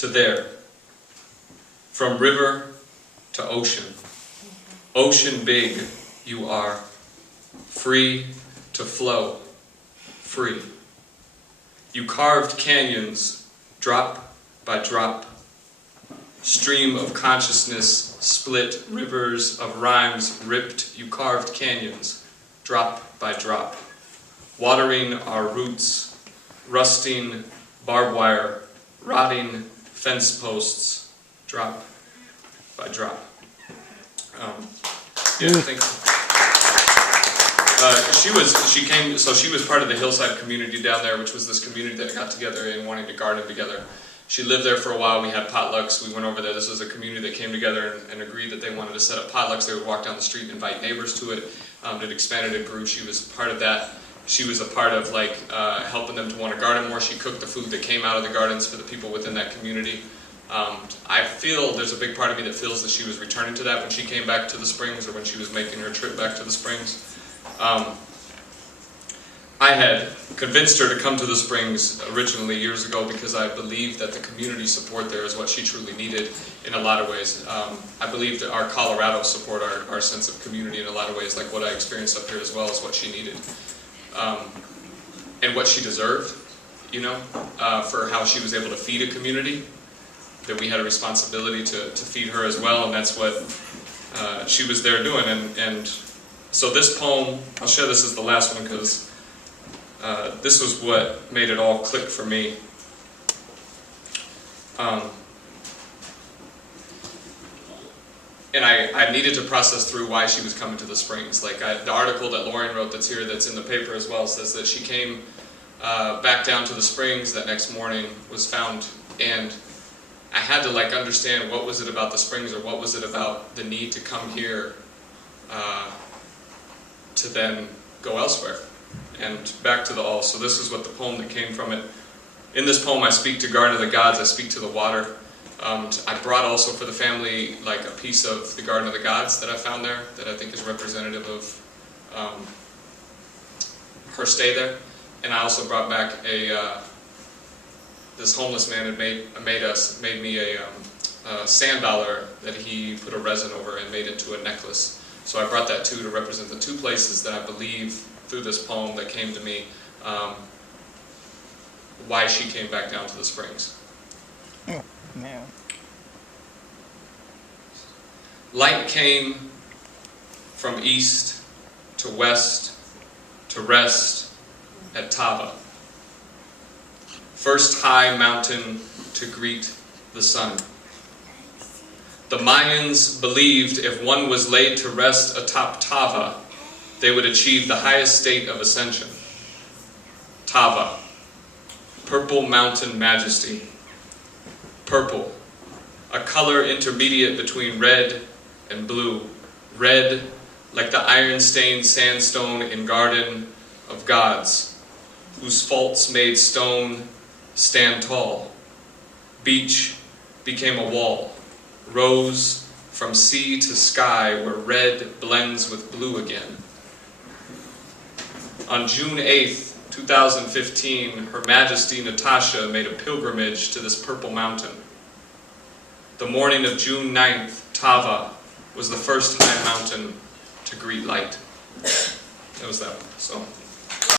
to there, from river to ocean. Ocean big you are, free to flow, free. You carved canyons, drop by drop. Stream of consciousness, split rivers of rhymes ripped. You carved canyons, drop by drop. Watering our roots, rusting barbed wire, rotting fence posts, drop by drop. Yeah, I think she was part of the hillside community down there, which was this community that got together and wanting to garden together. She lived there for a while. We had potlucks. We went over there. This was a community that came together and agreed that they wanted to set up potlucks. They would walk down the street and invite neighbors to it. It expanded and grew. She was part of that. She was a part of helping them to want to garden more. She cooked the food that came out of the gardens for the people within that community. I feel there's a big part of me that feels that she was returning to that when she came back to the Springs, or when she was making her trip back to the Springs. I had convinced her to come to the Springs originally years ago because I believed that the community support there is what she truly needed in a lot of ways. I believe that our Colorado support, our sense of community in a lot of ways, like what I experienced up here as well, is what she needed. And what she deserved, for how she was able to feed a community, that we had a responsibility to feed her as well, and that's what she was there doing. And so this poem, I'll share this as the last one because this was what made it all click for me. And I needed to process through why she was coming to the Springs. The article that Lauren wrote that's here, that's in the paper as well, says that she came back down to the Springs that next morning, was found, and I had to understand what was it about the Springs, or what was it about the need to come here to then go elsewhere and back to the all. So this is what the poem that came from it. In this poem I speak to Garden of the Gods, I speak to the water. I brought also for the family a piece of the Garden of the Gods that I found there that I think is representative of her stay there. And I also brought back this homeless man had made me a sand dollar that he put a resin over and made into a necklace. So I brought that too to represent the two places that I believe through this poem that came to me, why she came back down to the Springs. Oh, man. Light came from east to west to rest at Tava, first high mountain to greet the sun. The Mayans believed if one was laid to rest atop Tava, they would achieve the highest state of ascension. Tava, purple mountain majesty. Purple, a color intermediate between red and blue. Red, like the iron-stained sandstone in Garden of Gods, whose faults made stone stand tall. Beach became a wall, rose from sea to sky, where red blends with blue again. On June 8th, 2015, Her Majesty Natasha made a pilgrimage to this purple mountain. The morning of June 9th, Tava was the first high mountain to greet light. That was that one. So.